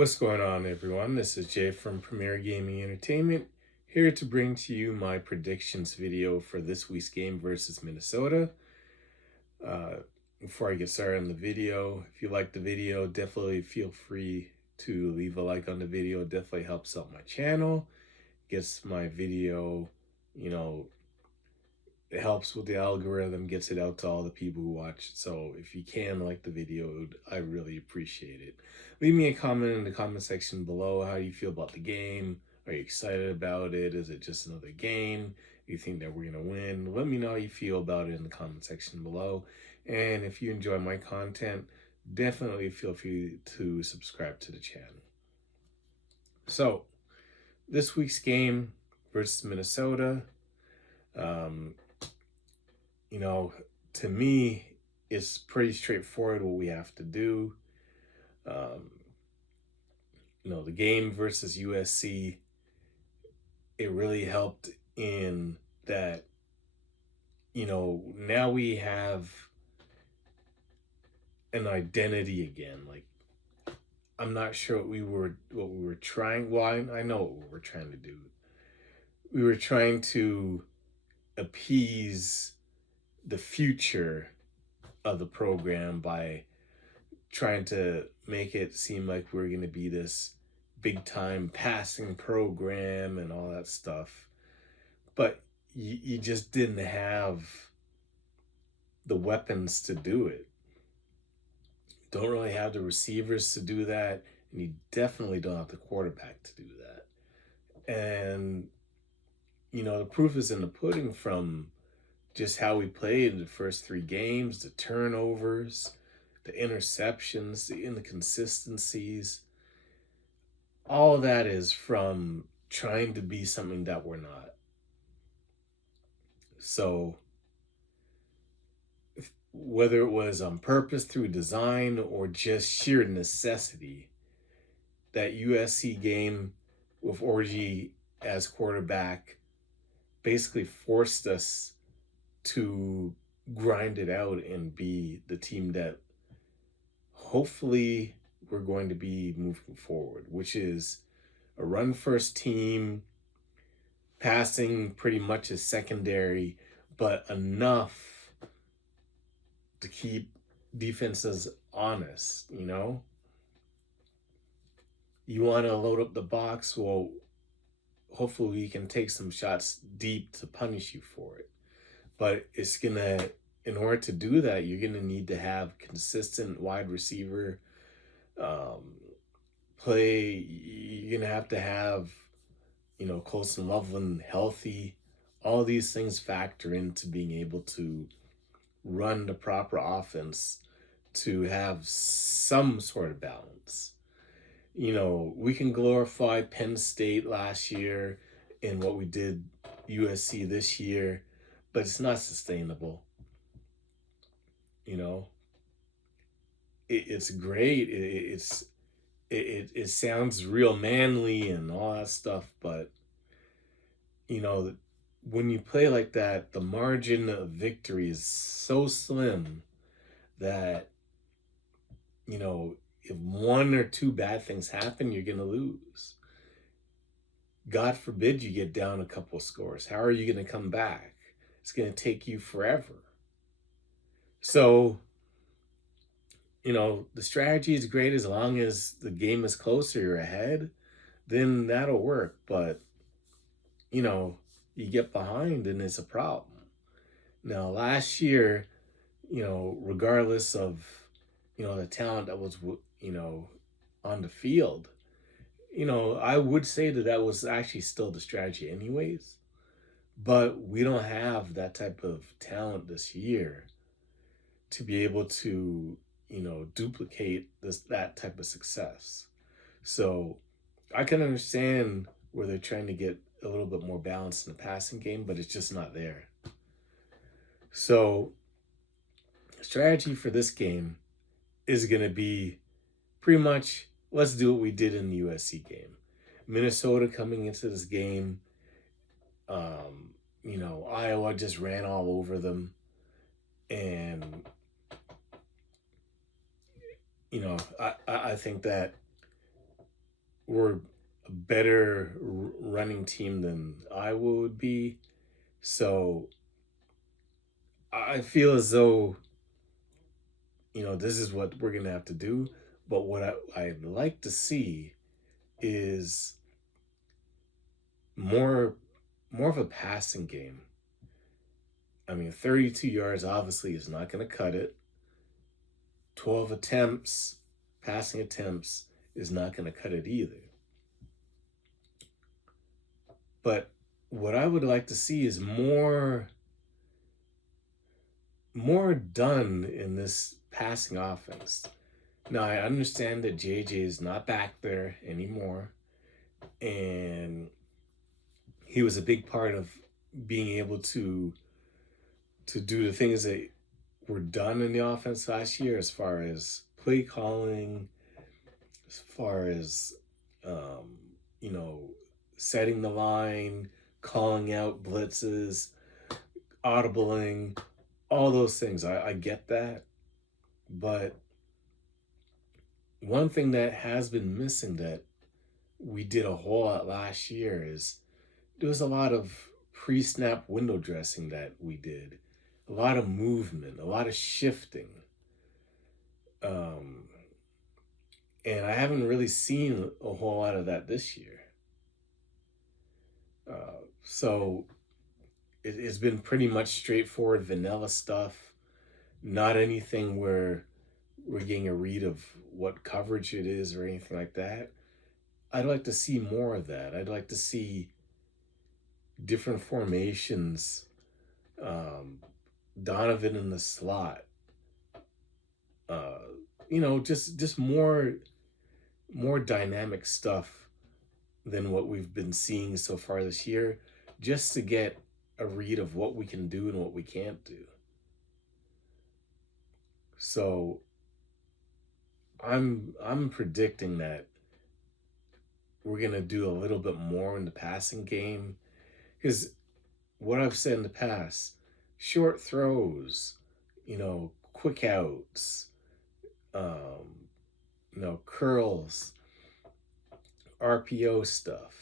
What's going on, everyone? This is Jay from Premier Gaming Entertainment, here to bring to you my predictions video for this week's game versus Minnesota. Uh, Before I get started on the video, if you like the video, definitely feel free to leave a like on the video. It definitely helps out my channel, gets my video, you know, it helps with the algorithm, gets it out to all the people who watch it. So if you can like the video, I really appreciate it. Leave me a comment in the comment section below. How do you feel about the game? Are you excited about it? Is it just another game? You think that we're going to win? Let me know how you feel about it in the comment section below. And if you enjoy my content, definitely feel free to subscribe to the channel. So this week's game versus Minnesota. Um, you know, to me, it's pretty straightforward what we have to do. Um, the game versus USC, it really helped in that, now we have an identity again. Like, I'm not sure what we were trying. Well, I know what we were trying to do. We were trying to appease the future of the program by trying to make it seem like we're going to be this big time passing program and all that stuff. But you just didn't have the weapons to do it. Don't really have the receivers to do that. And you definitely don't have the quarterback to do that. And, the proof is in the pudding from just how we played the first three games, the turnovers, the interceptions, the inconsistencies. All of that is from trying to be something that we're not. So whether it was on purpose through design or just sheer necessity, that USC game with Orji as quarterback basically forced us to grind it out and be the team that hopefully we're going to be moving forward, which is a run first team, passing pretty much is secondary, but enough to keep defenses honest. You want to load up the box, well, hopefully we can take some shots deep to punish you for it. But in order to do that, you're gonna need to have consistent wide receiver play. You're gonna have to have, Colson Loveland healthy. All these things factor into being able to run the proper offense to have some sort of balance. We can glorify Penn State last year and what we did USC this year, but it's not sustainable. It's great. It sounds real manly and all that stuff, but when you play like that, the margin of victory is so slim that if one or two bad things happen, you're gonna lose. God forbid you get down a couple of scores. How are you gonna come back? It's gonna take you forever. So, the strategy is great as long as the game is close or you're ahead, then that'll work. But, you get behind and it's a problem. Now, last year, regardless of, the talent that was, on the field, I would say that was actually still the strategy anyways. But we don't have that type of talent this year to be able to, duplicate that type of success. So I can understand where they're trying to get a little bit more balance in the passing game, but it's just not there. So strategy for this game is going to be pretty much, let's do what we did in the USC game. Minnesota coming into this game, Iowa just ran all over them. And, I think that we're a better running team than Iowa would be. So I feel as though, this is what we're going to have to do. But what I'd like to see is more more of a passing game. I mean, 32 yards obviously is not going to cut it. 12 attempts, passing attempts, is not going to cut it either. But what I would like to see is more done in this passing offense. Now, I understand that JJ is not back there anymore, and he was a big part of being able to do the things that were done in the offense last year, as far as play calling, as far as um, you know, setting the line, calling out blitzes, audibling, all those things. I get that. But one thing that has been missing that we did a whole lot last year is there was a lot of pre-snap window dressing that we did, a lot of movement, a lot of shifting. Um, and I haven't really seen a whole lot of that this year. So it's been pretty much straightforward vanilla stuff, not anything where we're getting a read of what coverage it is or anything like that. I'd like to see more of that. I'd like to see different formations, um, Donovan in the slot, uh, just more dynamic stuff than what we've been seeing so far this year, just to get a read of what we can do and what we can't do. So I'm predicting that we're gonna do a little bit more in the passing game, because what I've said in the past, short throws, quick outs, um, curls, RPO stuff,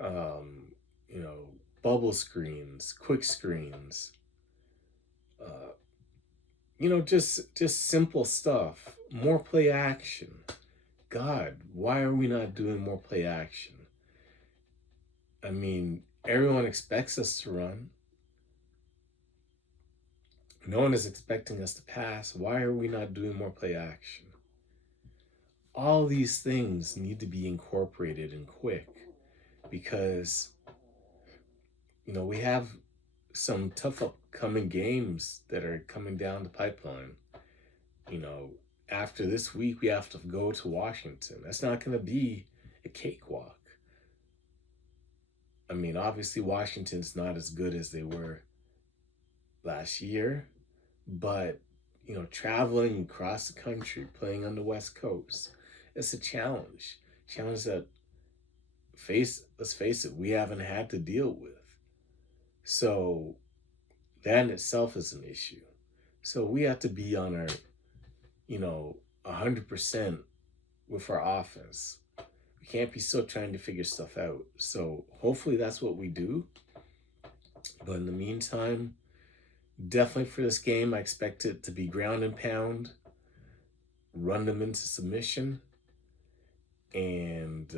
um, you know, bubble screens, quick screens, uh, just simple stuff. More play action. God, why are we not doing more play action? I mean, everyone expects us to run. No one is expecting us to pass. Why are we not doing more play action? All these things need to be incorporated and quick, because we have some tough upcoming games that are coming down the pipeline. You know, After this week, we have to go to Washington. That's not going to be a cakewalk. I mean, obviously, Washington's not as good as they were last year, but traveling across the country, playing on the West Coast, it's a challenge. Challenge that let's face it, we haven't had to deal with. So that in itself is an issue. So we have to be on our, 100% with our offense. We can't be still trying to figure stuff out. So hopefully that's what we do. But in the meantime, definitely for this game, I expect it to be ground and pound, run them into submission, and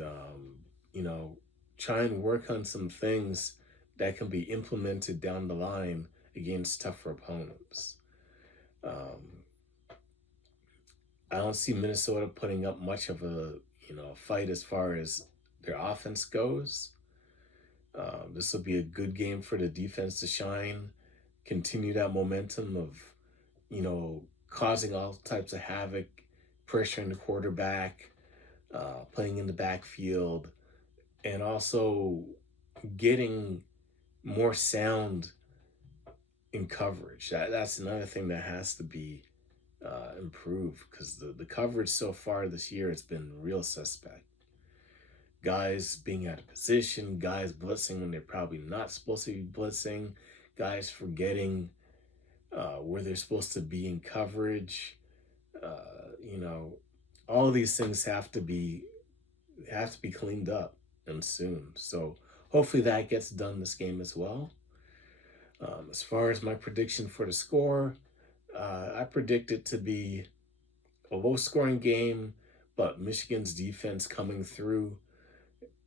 try and work on some things that can be implemented down the line against tougher opponents. Um, I don't see Minnesota putting up much of a fight as far as their offense goes. This will be a good game for the defense to shine, continue that momentum of causing all types of havoc, pressuring the quarterback, playing in the backfield, and also getting more sound in coverage. That's another thing that has to be improved, because the coverage so far this year has been real suspect. Guys being out of position, guys blitzing when they're probably not supposed to be blitzing, guys forgetting where they're supposed to be in coverage. All of these things have to be have to be cleaned up and soon. So hopefully that gets done this game as well. As far as my prediction for the score, I predict it to be a low scoring game, but Michigan's defense coming through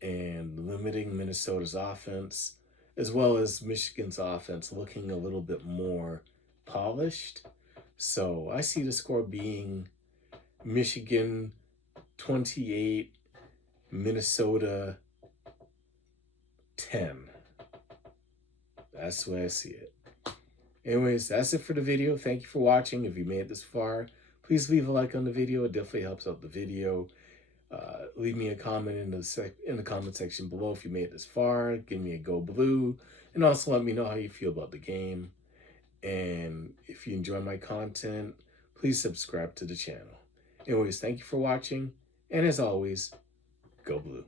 and limiting Minnesota's offense, as well as Michigan's offense looking a little bit more polished. So I see the score being Michigan 28, Minnesota 10. That's the way I see it. Anyways, that's it for the video. Thank you for watching. If you made it this far, please leave a like on the video. It definitely helps out the video. Leave me a comment in the comment section below if you made it this far. Give me a go blue. And also let me know how you feel about the game. And if you enjoy my content, please subscribe to the channel. Anyways, thank you for watching. And as always, go blue.